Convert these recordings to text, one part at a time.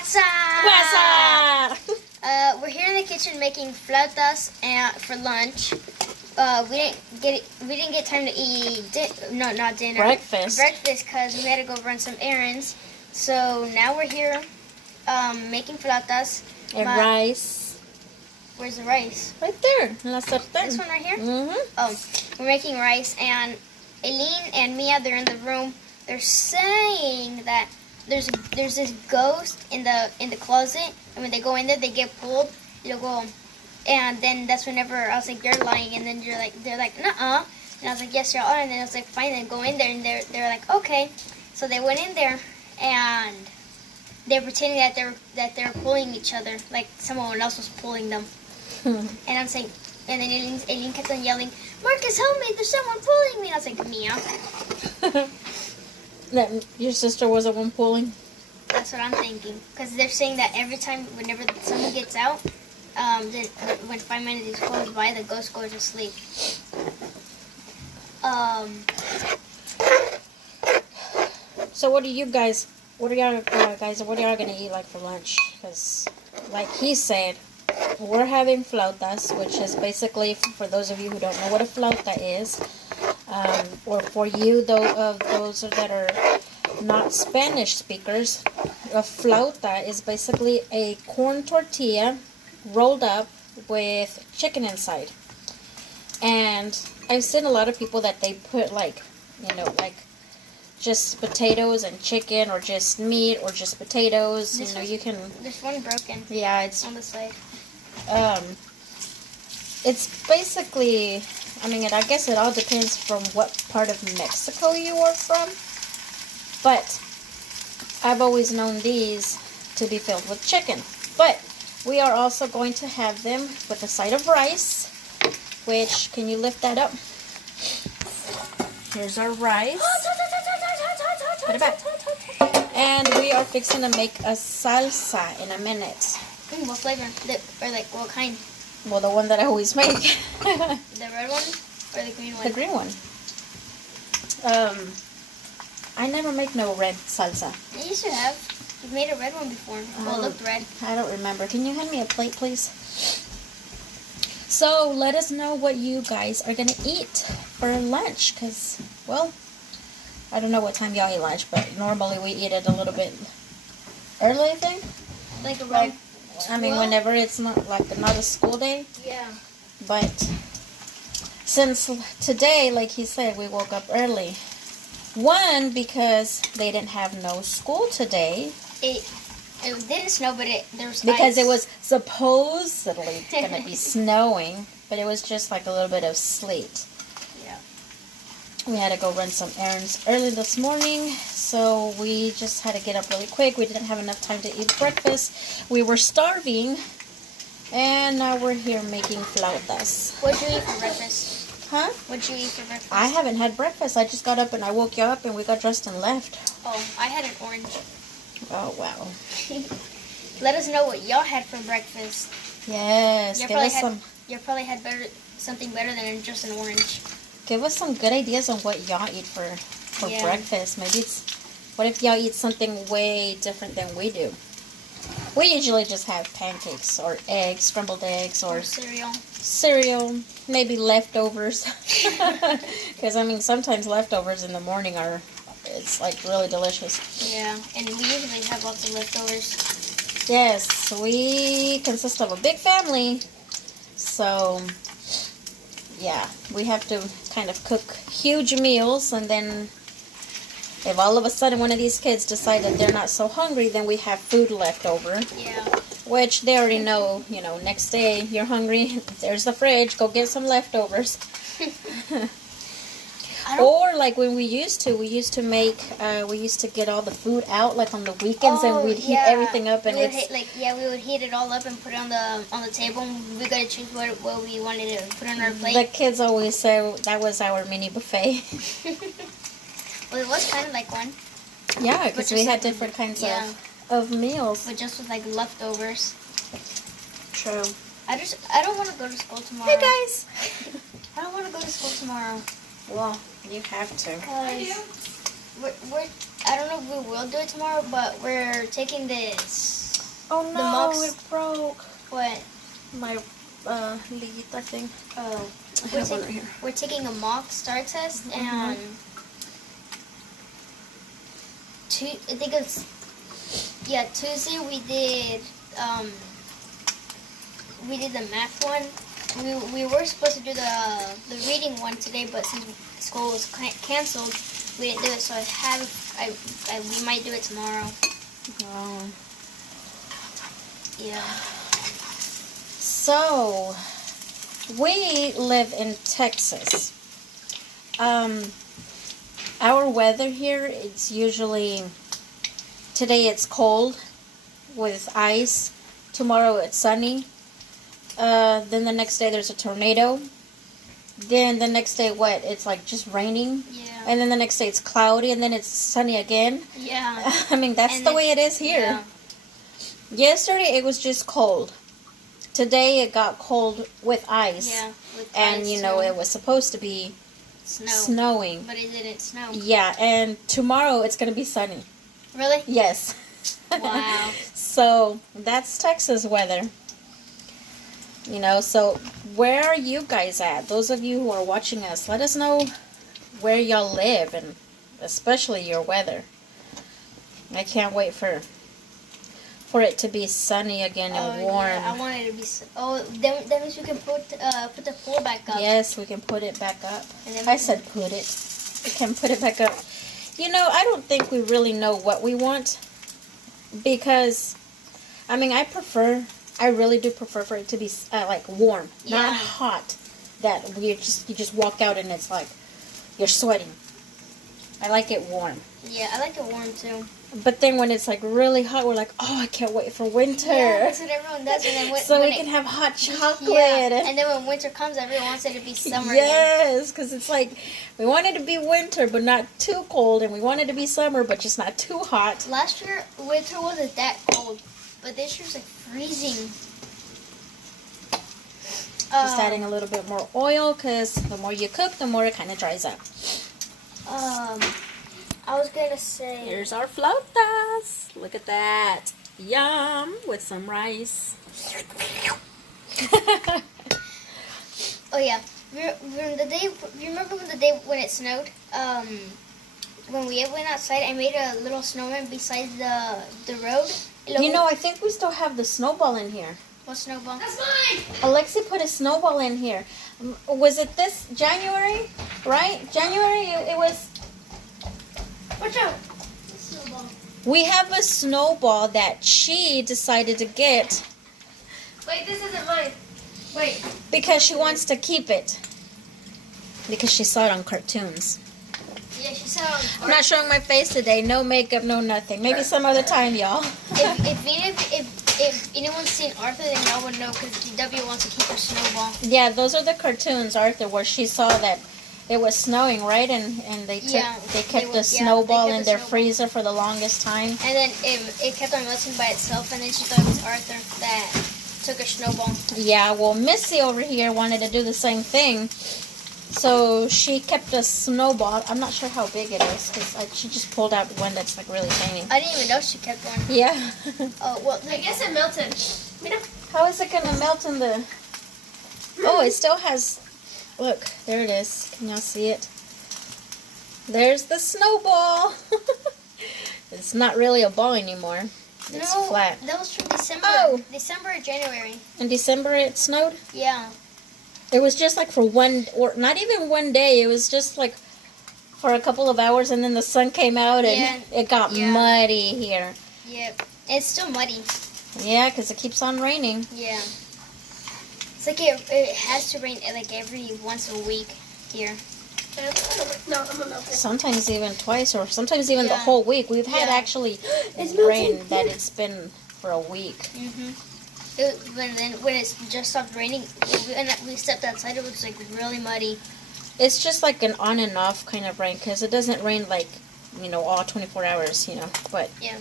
What's up? What's up? We're here in the kitchen making flautas for lunch. We didn't get time to eat. Not dinner. Breakfast. Breakfast because we had to go run some errands. So now we're here making flautas. And rice. Where's the rice? Right there. En la sartén. This one right here? Mm-hmm. Oh, we're making rice, and Eileen and Mia, they're in the room. They're saying that there's this ghost in the closet, and when they go in there, they get pulled. They'll go, and then that's whenever I was like, "You're lying," and then they're like, "Nuh-uh," and I was like, "Yes, you are," and then I was like, "Fine, then go in there," and they're like, "Okay," so they went in there, and they're pretending that they're pulling each other, like someone else was pulling them, and I'm saying, and then Eileen kept on yelling, "Marcus, help me! There's someone pulling me!" And I was like, "Mia." That your sister was the one pulling? That's what I'm thinking. Because they're saying that every time, whenever someone gets out, then when 5 minutes goes by, the ghost goes to sleep. So what are y'all gonna eat like for lunch? Because like he said, we're having flautas, which is basically, for those of you who don't know what a flauta is, or for you those that are not Spanish speakers, a flauta is basically a corn tortilla rolled up with chicken inside. And I've seen a lot of people that they put like just potatoes and chicken, or just meat, or just potatoes. You can. There's one broken. Yeah, it's on the side. It's basically, I guess it all depends from what part of Mexico you are from. But I've always known these to be filled with chicken. But we are also going to have them with a side of rice, which, can you lift that up? Here's our rice. Put it back. And we are fixing to make a salsa in a minute. What flavor? Or like what kind? Well, the one that I always make. The red one or the green one? The green one. I never make no red salsa. Yeah, you should have. You've made a red one before. Well, it looked red. I don't remember. Can you hand me a plate, please? So, let us know what you guys are going to eat for lunch. Because, well, I don't know what time y'all eat lunch, but normally we eat it a little bit early, I think. Like around 12? Whenever it's not a school day. Yeah. But since today, like he said, we woke up early. One, because they didn't have no school today. It didn't snow, but there was because ice. It was supposedly going to be snowing, but it was just like a little bit of sleet. Yeah. We had to go run some errands early this morning, so we just had to get up really quick. We didn't have enough time to eat breakfast. We were starving, and now we're here making flautas. What'd you eat for breakfast? Huh? What'd you eat for breakfast? I haven't had breakfast. I just got up and I woke you up and we got dressed and left. Oh, I had an orange. Oh, wow. Let us know what y'all had for breakfast. Yes. You probably had something better than just an orange. Give us some good ideas on what y'all eat for breakfast. Maybe what if y'all eat something way different than we do? We usually just have pancakes or eggs, scrambled eggs, or cereal, maybe leftovers. Because sometimes leftovers in the morning it's like really delicious. Yeah, and we usually have lots of leftovers. Yes, we consist of a big family, so yeah, we have to kind of cook huge meals, and then if all of a sudden one of these kids decide that they're not so hungry, then we have food left over. Yeah. Which they already know, next day you're hungry, there's the fridge, go get some leftovers. Or like when we used to get all the food out like on the weekends, and we'd heat everything up, and we would heat it all up and put it on the table, and we gotta choose what we wanted to put on our plate. The kids always say that was our mini buffet. Well, it was kind of like one. Yeah, because we had different kinds of meals. But just with like leftovers. True. I don't want to go to school tomorrow. Hey guys! I don't want to go to school tomorrow. Well, you have to. I don't know if we will do it tomorrow, but we're taking this Oh The no, mugs. it broke. What? My liguita thing. Oh. I have one right here. We're taking a mock star test, and I think it's Tuesday we did the math one. We were supposed to do the reading one today, but since school was canceled, we didn't do it. So we might do it tomorrow. Wow. Yeah. So, we live in Texas. Our weather here, it's usually, today it's cold with ice. Tomorrow it's sunny. Then the next day there's a tornado. Then the next day what? It's like just raining. Yeah. And then the next day it's cloudy and then it's sunny again. Yeah. I mean, that's the way it is here. Yeah. Yesterday it was just cold. Today it got cold with ice. Yeah. With And ice, you know, too. it was supposed to be snowing. But it didn't snow. Yeah, and tomorrow it's going to be sunny. Really? Yes. Wow. So, that's Texas weather. You know, so where are you guys at? Those of you who are watching us, let us know where y'all live and especially your weather. I can't wait for it to be sunny again and warm. Yeah, I want it to be. That means we can put the pool back up. Yes, we can put it back up. And then I said put it. We can put it back up. You know, I don't think we really know what we want because, I mean, I really do prefer for it to be like warm, Yeah. not hot. That you just walk out and it's like you're sweating. I like it warm. Yeah, I like it warm too. But then when it's like really hot, we're like, oh, I can't wait for winter. Yeah, that's what everyone does. And then so we can have hot chocolate. Yeah, and then when winter comes, everyone wants it to be summer again. Yes, because it's like we want it to be winter, but not too cold, and we want it to be summer, but just not too hot. Last year, winter wasn't that cold, but this year's like freezing. Just adding a little bit more oil, because the more you cook, the more it kind of dries up. I was gonna say. Here's our flautas. Look at that. Yum, with some rice. Oh yeah, remember when the day when it snowed? When we went outside, I made a little snowman beside the road. You know, I think we still have the snowball in here. What snowball? That's mine! Alexi put a snowball in here. Was it this January? Right? January, it was... Watch out! Snowball. We have a snowball that she decided to get Wait, this isn't mine. Wait. because she wants to keep it. Because she saw it on cartoons. Yeah, she said on. I'm not showing my face today. No makeup, no nothing. Maybe some other time, y'all. If anyone's seen Arthur, then y'all would know because GW wants to keep her snowball. Yeah, those are the cartoons, Arthur, where she saw that it was snowing, right? And they kept the snowball in their freezer for the longest time. And then it kept on melting by itself, and then she thought it was Arthur that took her snowball. Yeah, well, Missy over here wanted to do the same thing. So she kept a snowball. I'm not sure how big it is because she just pulled out one that's like really tiny. I didn't even know she kept one. Yeah. Oh, well, I guess it melted. How is it going to melt in the... Oh, it still has... Look, there it is. Can y'all see it? There's the snowball. It's not really a ball anymore. It's no, flat. That was from December. Oh. December or January. In December it snowed? Yeah. It was just like for one, or not even one day. It was just like for a couple of hours, and then the sun came out, and it got muddy here. Yep. It's still muddy. Yeah, because it keeps on raining. Yeah. It's like it has to rain like every once a week here. No, I'm gonna melt it. Sometimes even twice, or sometimes even the whole week. We've had actually It's rain melting. that it's been for a week. When it just stopped raining, we stepped outside, it was like really muddy. It's just like an on and off kind of rain, because it doesn't rain like, all 24 hours, but Yeah.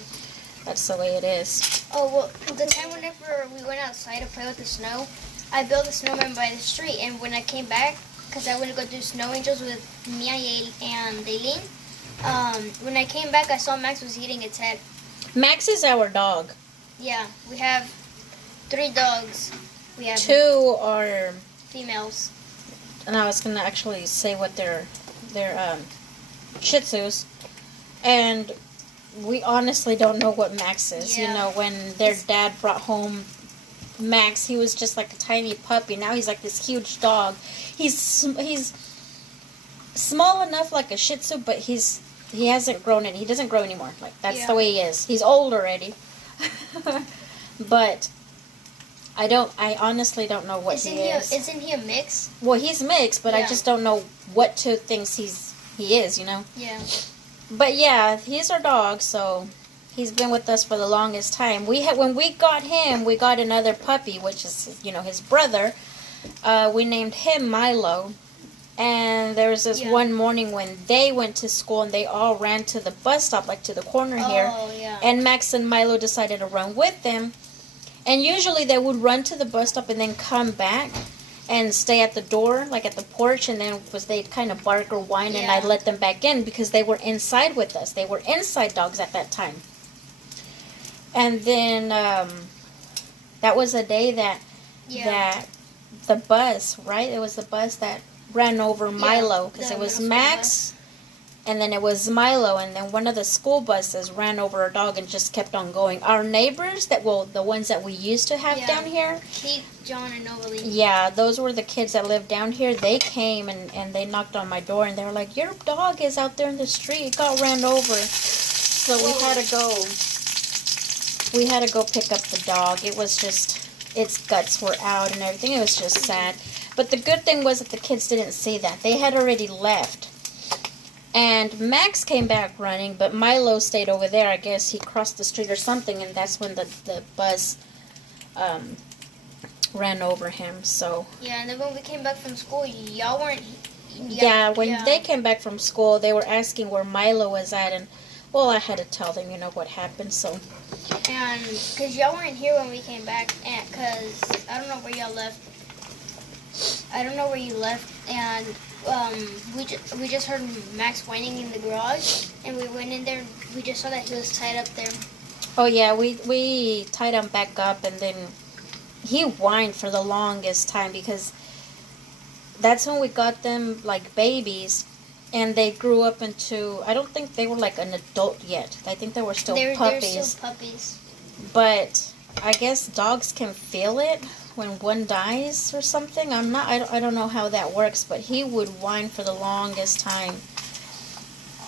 that's the way it is. Oh, well, the time whenever we went outside to play with the snow, I built a snowman by the street, and when I came back, because I went to go do snow angels with Mia and Aileen, when I came back, I saw Max was eating its head. Max is our dog. Yeah, we have 3 dogs. We have 2 are, females. and I was gonna actually say what they're Shih Tzus, and we honestly don't know what Max is. Yeah. You know, when their dad brought home Max, he was just like a tiny puppy. Now he's like this huge dog. He's small enough like a Shih Tzu, but he hasn't grown any. He doesn't grow anymore. Like that's the way he is. He's old already. But I honestly don't know what he is. Isn't he a mix? Well, he's mixed, but I just don't know what 2 things he is, you know? Yeah. But yeah, he's our dog, so he's been with us for the longest time. When we got him, we got another puppy, which is, you know, his brother. We named him Milo. And there was this one morning when they went to school and they all ran to the bus stop, like to the corner here. Oh, yeah. And Max and Milo decided to run with them. And usually they would run to the bus stop and then come back and stay at the door, like at the porch, and then they'd kind of bark or whine, and I'd let them back in because they were inside with us. They were inside dogs at that time. And then that was a day that the bus, right? It was the bus that ran over Milo, because it was Max, and then it was Milo, and then one of the school buses ran over a dog and just kept on going. Our neighbors, the ones that we used to have down here, Keith, John, and Novalie. yeah, those were the kids that lived down here. They came and they knocked on my door, and they were like, your dog is out there in the street. It got ran over. So we had to go pick up the dog. It was just, its guts were out and everything. It was just sad. But the good thing was that the kids didn't see that. They had already left. And Max came back running, but Milo stayed over there. I guess he crossed the street or something, and that's when the bus ran over him. So yeah, and then when we came back from school, y'all weren't. When they came back from school, they were asking where Milo was at, and well, I had to tell them, you know, what happened. So and because y'all weren't here when we came back, and because I don't know where y'all left. I don't know where you left, and we just heard Max whining in the garage, and we went in there. We just saw that he was tied up there. Oh yeah, we tied him back up, and then he whined for the longest time because that's when we got them like babies, and they grew up into, I don't think they were like an adult yet. I think they were still puppies. They're still puppies. But I guess dogs can feel it when one dies or something. I don't know how that works, but he would whine for the longest time.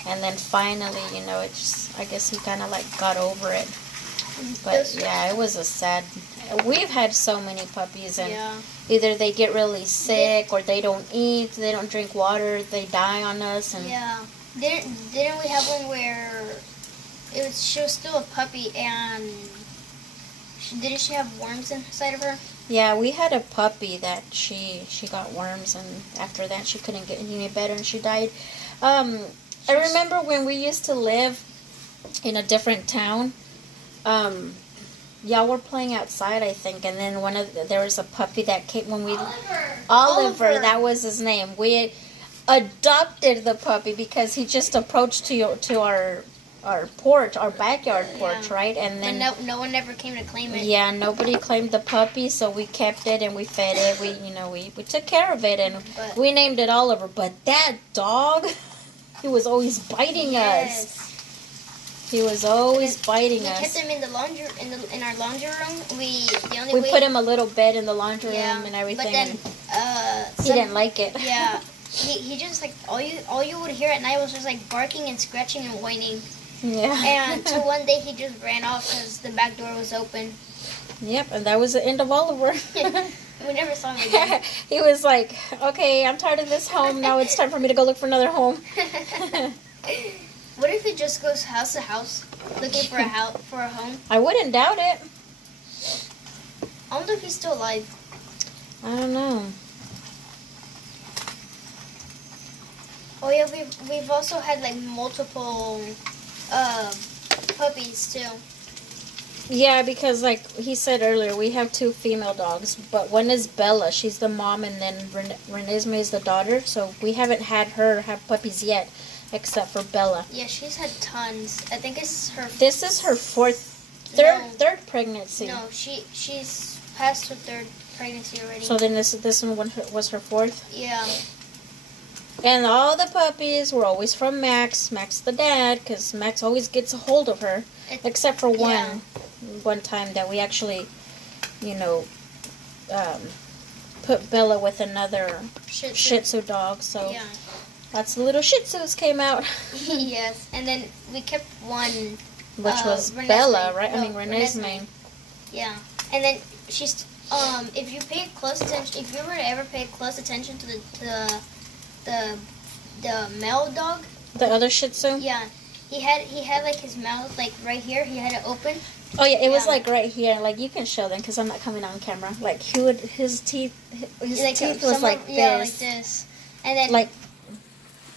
And then finally, you know, I guess he kind of like got over it. But yeah, it was a sad, we've had so many puppies, and either they get really sick or they don't eat, they don't drink water, they die on us. And yeah. Didn't we have one where she was still a puppy, and didn't she have worms inside of her? Yeah, we had a puppy that she got worms, and after that she couldn't get any better and she died. I remember when we used to live in a different town, y'all were playing outside, I think, and then there was a puppy that came when we... Oliver, that was his name. We adopted the puppy because he just approached to our porch, our backyard porch, right? And then no one ever came to claim it. Yeah, nobody claimed the puppy, so we kept it and we fed it. We took care of it, and we named it Oliver. But that dog, he was always biting us. He was always biting us. We kept him in the in our laundry room. We put him a little bed in the laundry room and everything. But then he didn't like it. Yeah, he just like all you would hear at night was just like barking and scratching and whining. Yeah. And until one day he just ran off because the back door was open. Yep, and that was the end of Oliver. We never saw him again. He was like, okay, I'm tired of this home. Now it's time for me to go look for another home. What if he just goes house to house looking for a home? I wouldn't doubt it. I wonder if he's still alive. I don't know. Oh yeah, we've also had like multiple puppies too. Yeah, because like he said earlier, we have 2 female dogs, but one is Bella. She's the mom, and then Renesmee is the daughter. So we haven't had her have puppies yet, except for Bella. Yeah, she's had tons. I think it's her. This is her fourth Third pregnancy. No, she's past her third pregnancy already. So then this one was her fourth. Yeah. And all the puppies were always from Max. Max the dad, because Max always gets a hold of her, except for one time that we actually, put Bella with another Shih Tzu dog. So yeah. lots of little Shih Tzus came out. Yes, and then we kept one, which was Renesmee. Bella, right? No, I mean Renesmee. Yeah, and then she's if you pay close attention, if you were to ever pay close attention to the male dog, The other Shih Tzu. yeah, he had like his mouth like right here. He had it open. Oh yeah, it was like right here. Like you can show them because I'm not coming on camera. Like his teeth was like this. Yeah, like this. And then Like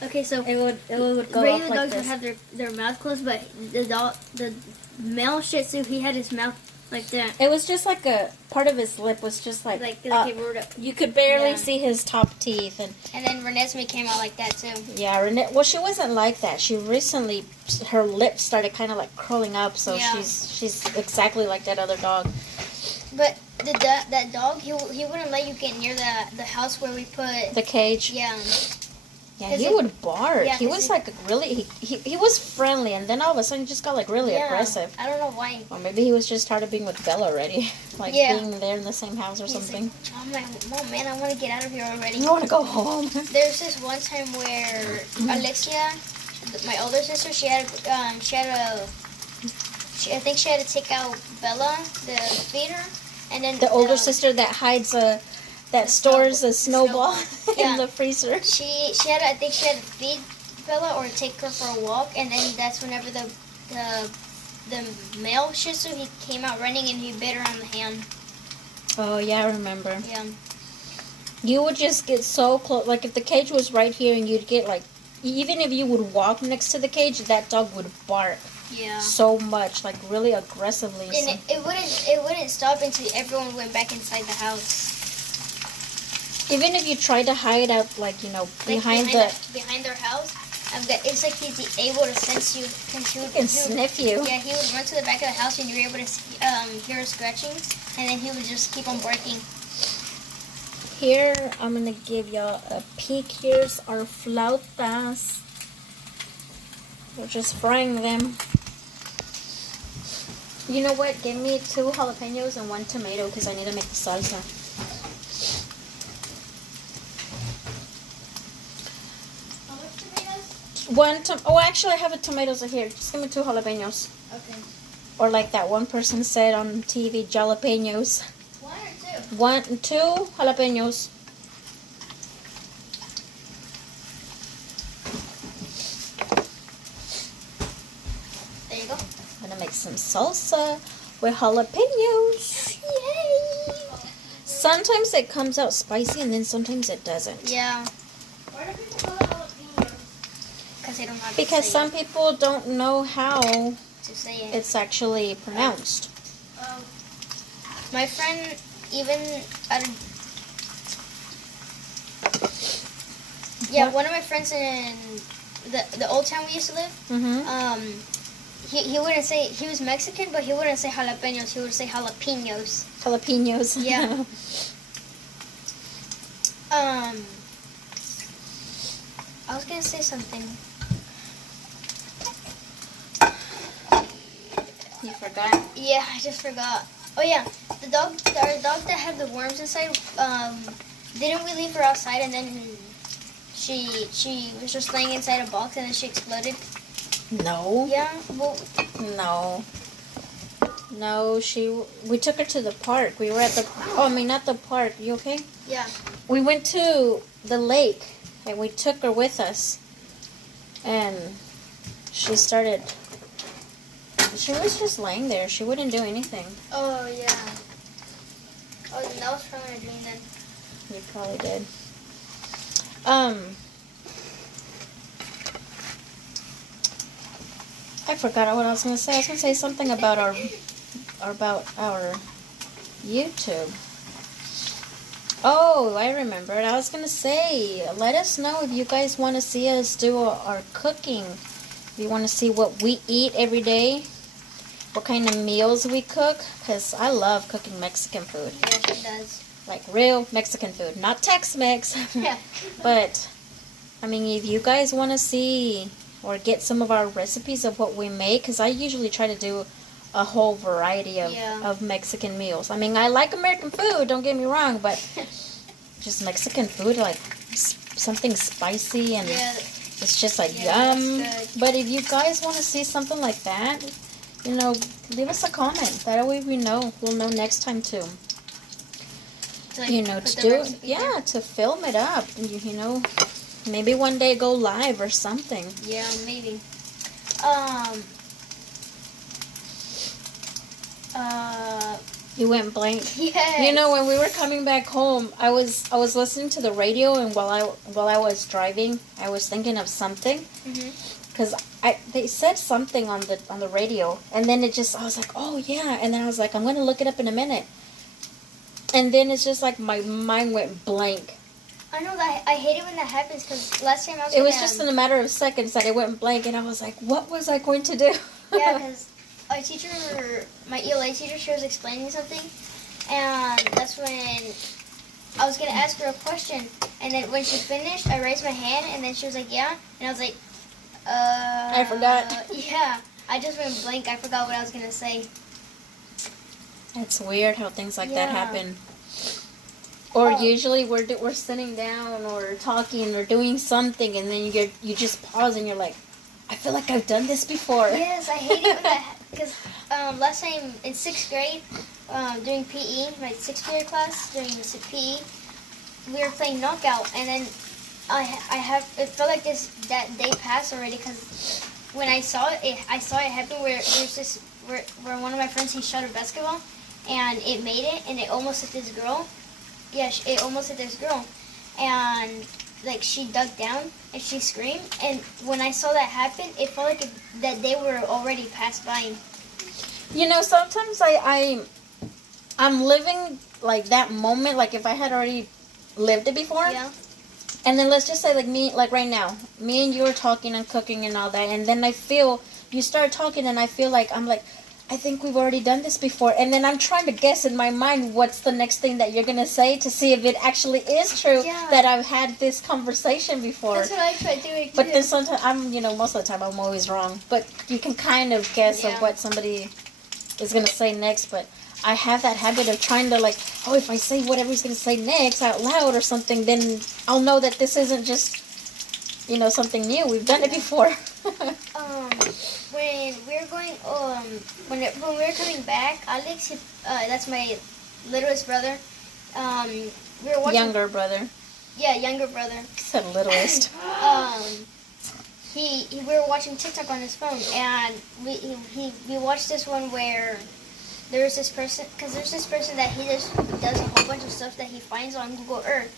okay, so it would go regular up like dogs this. would have their mouth closed, but the male Shih Tzu, he had his mouth like that. It was just like a part of his lip was just like Like it wrote up. you could barely Yeah. see his top teeth. And then Renesmee came out like that too. yeah, well, she wasn't like that. She recently, her lips started kind of like curling up, so Yeah. she's exactly like that other dog. But that dog, he wouldn't let you get near the house where we put. The cage. Yeah. Yeah, 'Cause he it- would bark. yeah, He 'cause was it- like really, he was friendly, and then all of a sudden he just got like really Yeah. aggressive. I don't know why. Or maybe he was just tired of being with Bella already, like Yeah. being there in the same house or He's something. like, oh man, I want to get out of here already. I want to go home. There's this one time where Alexia, my older sister, I think she had to take out Bella, the feeder, and then The older sister that hides that stores a snowball Yeah. in the freezer. She had I think she had to feed Bella or take her for a walk, and then that's whenever the male Shih Tzu, he came out running and he bit her on the hand. Oh yeah, I remember. Yeah. You would just get so close. Like if the cage was right here, and you'd get like, even if you would walk next to the cage, that dog would bark Yeah. so much, like really aggressively. And it wouldn't stop until everyone went back inside the house. Even if you tried to hide out, like behind behind their house, it's like he's able to sense you. and sniff you. Yeah, he would run to the back of the house and you were able to hear scratching, and then he would just keep on barking. Here, I'm gonna give y'all a peek. Here's our flautas. We're just frying them. You know what? Give me 2 jalapenos and 1 tomato because I need to make the salsa. How much tomatoes? Actually, I have the tomatoes are here. Just give me 2 jalapenos. Okay. Or like that one person said on TV, jalapenos. 1 or 2? 2 jalapenos. There you go. I'm gonna make some salsa with jalapenos. Yay! Sometimes it comes out spicy and then sometimes it doesn't. Yeah, Why do people call it jalapenos? because they don't have Because to say some people don't know how to say it. it's actually pronounced. My friend, even one of my friends in the old town we used to live. Mm-hmm. He wouldn't say, he was Mexican, but he wouldn't say jalapenos. He would say jalapenos. Jalapenos. Yeah. I was gonna say something. You forgot? Yeah, I just forgot. Oh yeah, our dog that had the worms inside. Didn't we leave her outside and then she was just laying inside a box and then she exploded? No. Yeah. Well, No, we took her to the park. We were at not the park. You okay? yeah. We went to the lake and we took her with us. And she was just laying there. She wouldn't do anything. Oh yeah. Oh, then that was probably a dream then. You probably did. I forgot what I was gonna say. I was gonna say something about our YouTube. Oh, I remembered. I was gonna say, let us know if you guys want to see us do our cooking. If you want to see what we eat every day. what kind of meals we cook, because I love cooking Mexican food. Yeah, she does. Like real Mexican food, not Tex-Mex. Yeah. But, I mean, if you guys want to see or get some of our recipes of what we make, because I usually try to do a whole variety of Mexican meals. I mean, I like American food, don't get me wrong, but just Mexican food, like something spicy and it's just like yum. But if you guys want to see something like that, you know, leave us a comment. That way we'll know next time too. To, like, you know, to do to film it up. You know, maybe one day go live or something. Yeah, maybe. You went blank. Yes. You know, when we were coming back home, I was listening to the radio, and while I was driving, I was thinking of something. Because they said something on the radio, and then I was like, oh yeah, and then I was like, I'm gonna look it up in a minute, and then it's just like my mind went blank. I know that I hate it when that happens, because last time It was just in a matter of seconds that it went blank, and I was like, what was I going to do? Yeah, because my ELA teacher, she was explaining something, and that's when I was gonna ask her a question, and then when she finished, I raised my hand, and then she was like, yeah, and I was like, I forgot. Yeah, I just went blank. I forgot what I was gonna say. It's weird how things like that happen. Or usually we're sitting down or talking or doing something, and then you just pause and you're like, I feel like I've done this before. Yes, I hate it when that, because last time in 6th grade, during PE, my 6th period class, during PE, we were playing knockout, and then it felt like that day passed already, because when I saw it happen where where one of my friends, he shot a basketball, and it made it, and it almost hit this girl. Yeah, it almost hit this girl, and like she dug down and she screamed, and when I saw that happen, it felt like that they were already passed by. You know, sometimes I'm living like that moment, like if I had already lived it before. Yeah. And then let's just say like right now, me and you are talking and cooking and all that, and then I feel you start talking, and I feel like I think we've already done this before, and then I'm trying to guess in my mind what's the next thing that you're gonna say to see if it actually is true that I've had this conversation before. That's what I try doing too. But then sometimes most of the time I'm always wrong. But you can kind of guess of what somebody is gonna say next. But I have that habit of trying to if I say whatever he's gonna say next out loud or something, then I'll know that this isn't just something new. We've done it before. When we're going, when we were coming back, Alex, that's my littlest brother. We were watching. Younger brother. Yeah, younger brother. Said littlest. We were watching TikTok on his phone, and we watched this one where there's this person that he just does a whole bunch of stuff that he finds on Google Earth,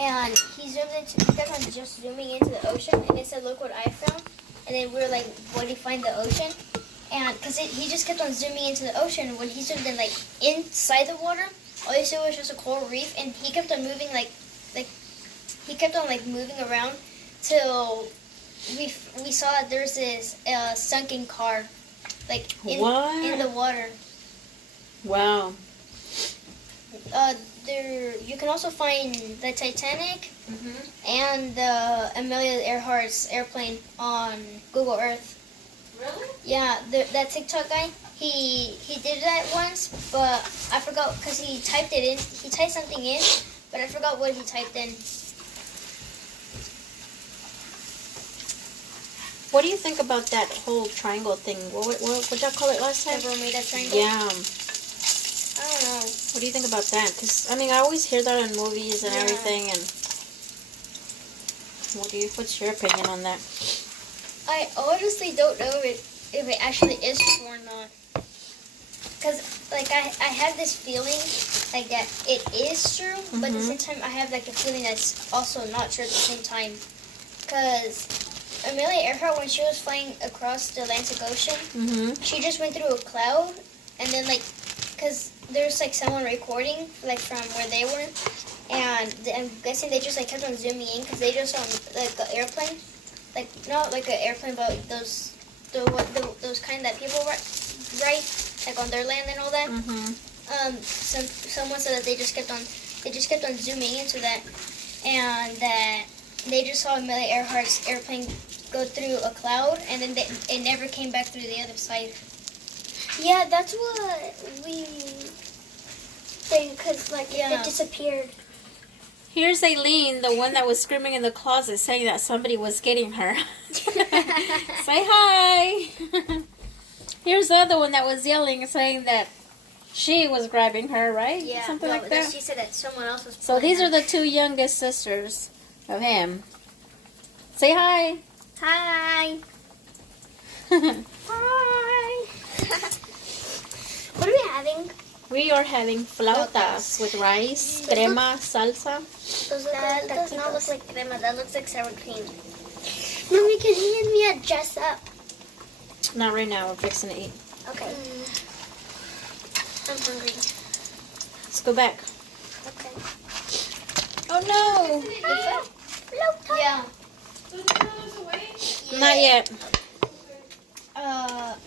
and he kept on just zooming into the ocean, and it said, "Look what I found." And then we were like, what did he find the ocean? And because he just kept on zooming into the ocean, when he zoomed in inside the water, all you saw was just a coral reef, and he kept on moving he kept on moving around till we saw that there's this sunken car in the water. Wow. You can also find the Titanic and the Amelia Earhart's airplane on Google Earth. Really? Yeah, that TikTok guy, he did that once, but I forgot because he typed it in. He typed something in, but I forgot what he typed in. What do you think about that whole triangle thing? What y'all call it last time? The Bermuda Triangle? Yeah. I don't know. What do you think about that? Because, I always hear that in movies and everything, and what's your opinion on that? I honestly don't know if it actually is true or not. Because, I have this feeling, that it is true, but at the same time, I have, a feeling that's also not true at the same time. Because Amelia Earhart, when she was flying across the Atlantic Ocean, she just went through a cloud, and then, because there's someone recording from where they were, and I'm guessing they just kept on zooming in because they just saw an airplane, not an airplane, but those kind that people right? Like on their land and all that. Mm-hmm. Someone said that they just kept on zooming into that, and that they just saw Amelia Earhart's airplane go through a cloud, and then it never came back through the other side. Yeah, that's what we think, because, like, Yeah. it disappeared. Here's Aileen, the one that was screaming in the closet saying that somebody was getting her. Say hi. Here's the other one that was yelling saying that she was grabbing her, right? Yeah, Something no, like that. She said that someone else was. So pulling these her. are the two youngest sisters of him. Say hi. Hi. Hi. What are we having? We are having flautas with rice, crema, salsa. Those look That like does not look taquitos. like crema. That looks like sour cream. Mommy, can you and me dress up? Not right now. We're fixing to eat. Okay. I'm hungry. Let's go back. Okay. Oh no! Yeah. So did you throw this away? Not yet. I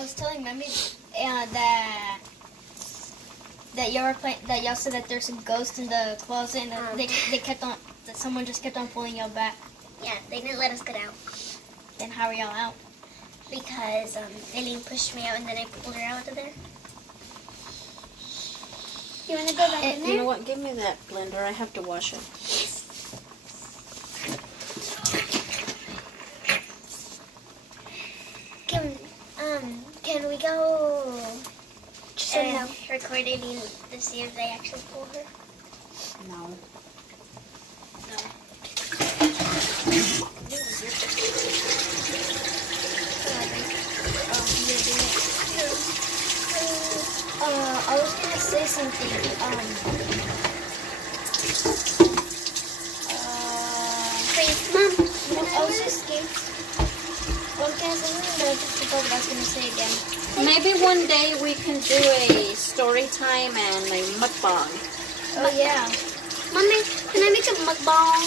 was telling Mommy that y'all said that there's a ghost in the closet, and that they kept on that someone just kept on pulling y'all back. Yeah, they didn't let us get out Then how are y'all out? because Aileen pushed me out and then I pulled her out of there. You want to go back in there? You know what? Give me that blender. I have to wash it. Can we go And record Aileen to see if they actually pull her? No. I was gonna say something. Mom, I was just Well, can I say something? But I just forgot what I was gonna say again. Maybe one day we can do a story time and a mukbang. Oh yeah. Mommy, can I make a mukbang?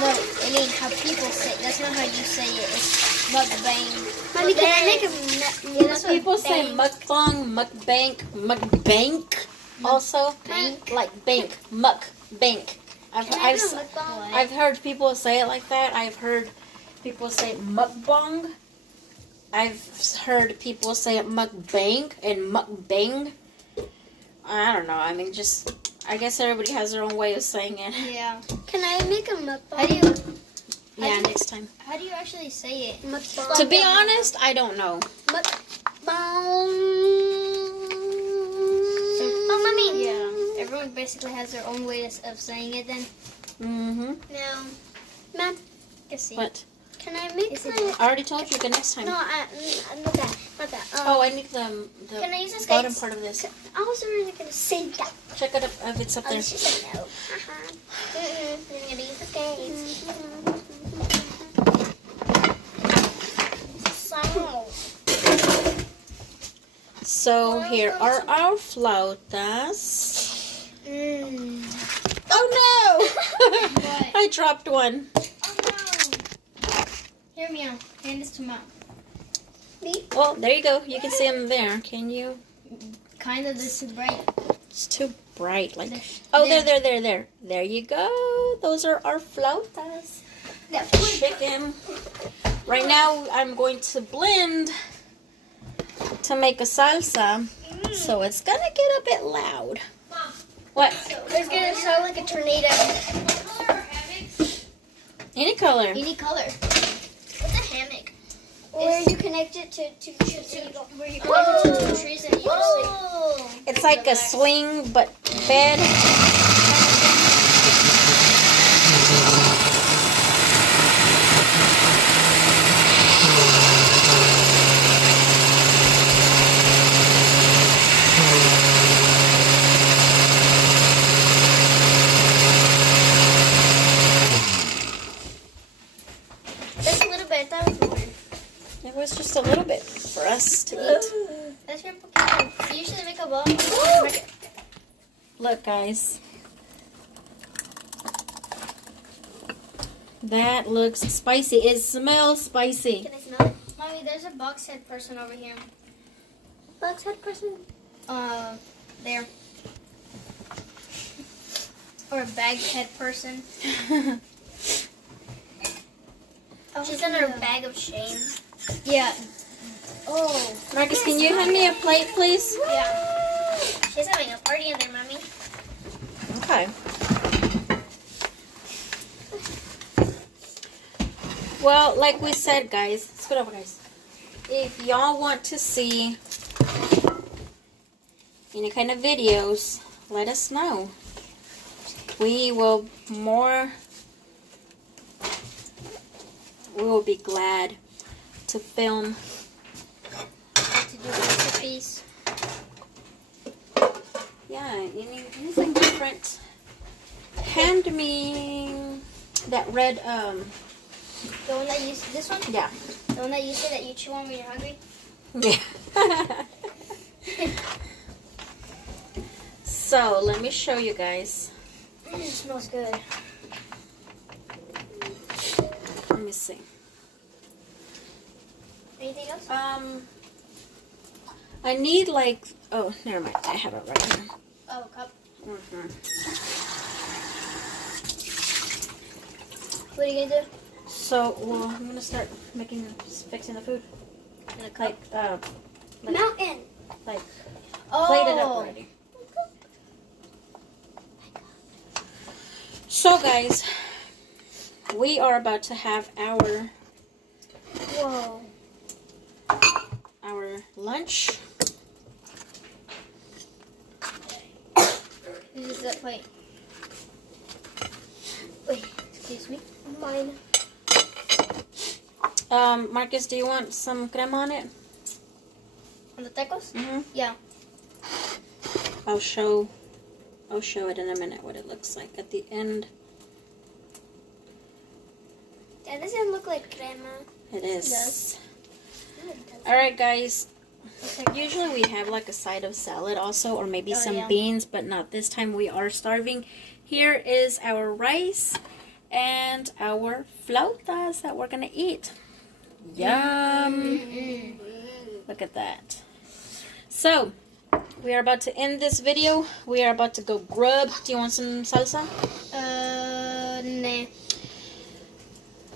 No, Eileen, how people say that's not how you say it. It's mukbang. Mommy, can I make a Yeah, that's what People say mukbang, mukbank also. Bank? Like bank, mukbank. I've heard people say it like that. I've heard people say mukbang. I've heard people say mukbang and mukbang. I don't know. I mean, just I guess everybody has their own way of saying it. Yeah. Can I make a mukbang? How do you Yeah, next time. how do you actually say it? Mukbang. To be honest, I don't know. Mukbang. Oh, Mommy. Yeah. Everyone basically has their own way of saying it. Then. Mm-hmm. No. Mom, Let's see. What? can I make Is it- my... I already told you the next time. No, not that. Not that. Oh, I need the Can I use the bottom skates? part of this. I was really going to say that. Check it up if it's up Oh, there. she said no. I'm going to use the skates. So here are our flautas. Mm. Oh no! What? I dropped one. Oh no. Here, Meow. Hand this to Mom. Well, there you go. You can see them there. Can you? Kind of. This is bright. It's too bright. Like. There's- Oh, there. There you go. Those are our flautas. Chicken. Right now, I'm going to blend to make a salsa. So it's gonna get a bit loud. Mom, What? It's going to sound like a tornado. what color are hammocks? Any color. Any color. What's a hammock? Where you connect it to trees. Where you connect it to two trees and you just like. Oh. It's like a swing, but bed. Just a little bit. That was more. It was just a little bit for us to eat. That's your Pokemon. You usually make a ball. Look, guys. That looks spicy. It smells spicy. Can I smell it? Mommy, there's a box head person over here. Bugs head person? There. Or a bag head person. She's in her bag of shame. Yeah. Oh. Marcus, can you hand me a plate, please? Yeah. She's having a party in there, Mommy. Okay. Well, like we said, guys, scoot over, guys. If y'all want to see any kind of videos, let us know. We will be glad to film. To do recipes. Yeah, anything different. Hand me that red, The one that you, this one? yeah. The one that you said that you chew on when you're hungry? Yeah. So, let me show you guys. It smells good. Let me see. Anything else? I need like, oh, never mind. I have it right here. Oh, a cup. Mm-hmm. What are you gonna do? So, well, I'm gonna start fixing the food. In a cup. Like, Mountain. like Oh. plated up already. So, guys, we are about to have our Whoa. lunch. This is that plate. Wait, excuse me. Mine. Marcus, do you want some crema on it? On the tacos? Mm-hmm. Yeah. I'll show it in a minute what it looks like at the end. That doesn't look like crema. It is. It does. No, it doesn't. All right, guys. Usually we have like a side of salad also, or maybe some yeah. beans, but not this time. We are starving. Here is our rice and our flautas that we're gonna eat. Yum! Look at that. So, we are about to end this video. We are about to go grub. Do you want some salsa? Nah.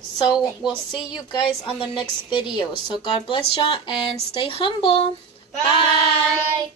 So, we'll see you guys on the next video. So, God bless y'all and stay humble. Bye.